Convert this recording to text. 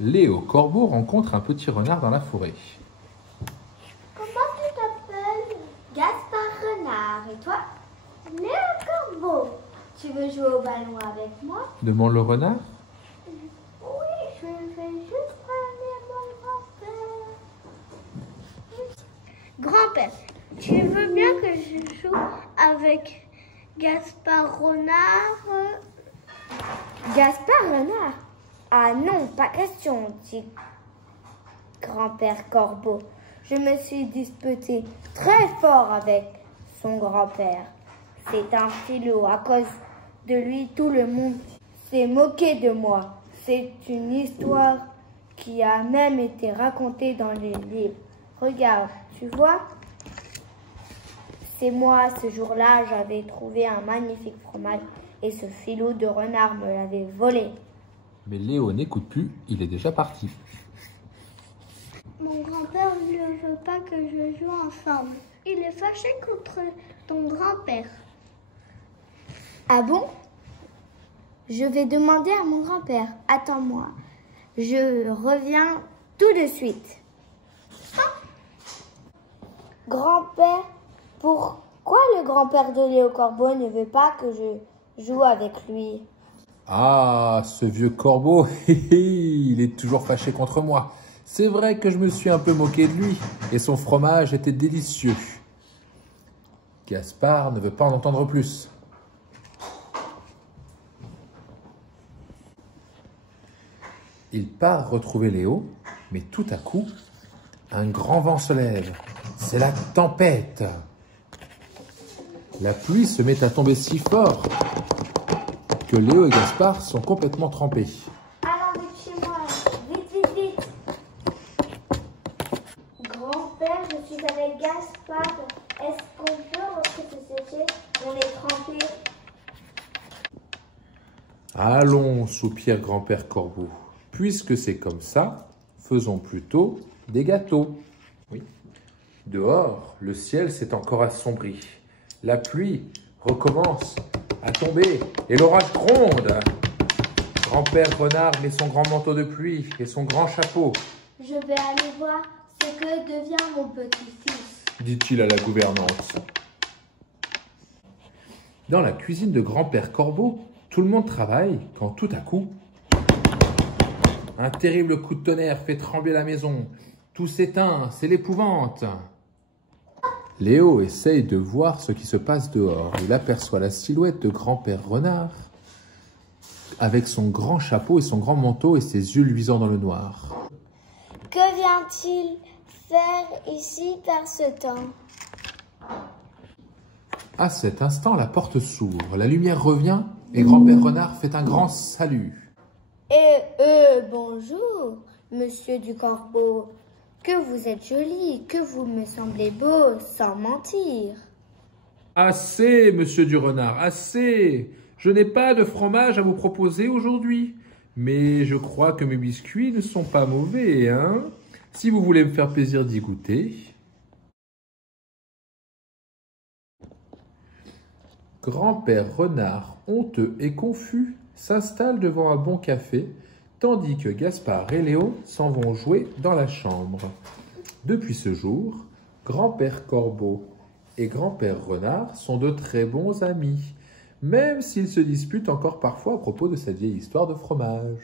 Léo Corbeau rencontre un petit renard dans la forêt. Comment tu t'appelles? Gaspard Renard. Et toi? Léo Corbeau. Tu veux jouer au ballon avec moi? Demande le renard. Oui, je vais juste prévenir mon grand-père. Grand-père, tu veux bien que je joue avec Gaspard Renard? Gaspard Renard? Ah non, pas question, dit grand-père Corbeau. Je me suis disputé très fort avec son grand-père. C'est un filou. À cause de lui, tout le monde s'est moqué de moi. C'est une histoire qui a même été racontée dans les livres. Regarde, tu vois? C'est moi, ce jour-là, j'avais trouvé un magnifique fromage et ce filou de renard me l'avait volé. Mais Léo n'écoute plus, il est déjà parti. Mon grand-père ne veut pas que je joue ensemble. Il est fâché contre ton grand-père. Ah bon? Je vais demander à mon grand-père. Attends-moi. Je reviens tout de suite. Grand-père, pourquoi le grand-père de Léo Corbeau ne veut pas que je joue avec lui? Ah, ce vieux corbeau, il est toujours fâché contre moi. C'est vrai que je me suis un peu moqué de lui et son fromage était délicieux. Gaspard ne veut pas en entendre plus. Il part retrouver Léo, mais tout à coup, un grand vent se lève. C'est la tempête. La pluie se met à tomber si fort que Léo et Gaspard sont complètement trempés. Allons vite chez moi. Vite, vite, vite. Grand-père, je suis avec Gaspard. Est-ce qu'on peut rentrer se sécher? On est trempés. Allons, soupire grand-père Corbeau. Puisque c'est comme ça, faisons plutôt des gâteaux. Oui. Dehors, le ciel s'est encore assombri. La pluie recommence à tomber et l'orage gronde. Grand-père Renard met son grand manteau de pluie et son grand chapeau. Je vais aller voir ce que devient mon petit-fils, dit-il à la gouvernante. Dans la cuisine de grand-père Corbeau, tout le monde travaille quand tout à coup, un terrible coup de tonnerre fait trembler la maison. Tout s'éteint, c'est l'épouvante. Léo essaye de voir ce qui se passe dehors. Il aperçoit la silhouette de grand-père Renard avec son grand chapeau et son grand manteau et ses yeux luisants dans le noir. Que vient-il faire ici par ce temps? À cet instant, la porte s'ouvre, la lumière revient et grand-père Renard fait un grand salut. Bonjour, monsieur du Corbeau. Que vous êtes joli, que vous me semblez beau, sans mentir. Assez, monsieur du Renard, assez. Je n'ai pas de fromage à vous proposer aujourd'hui. Mais je crois que mes biscuits ne sont pas mauvais, hein? Si vous voulez me faire plaisir d'y goûter. Grand-père Renard, honteux et confus, s'installe devant un bon café, tandis que Gaspard et Léo s'en vont jouer dans la chambre. Depuis ce jour, grand-père Corbeau et grand-père Renard sont de très bons amis, même s'ils se disputent encore parfois à propos de cette vieille histoire de fromage.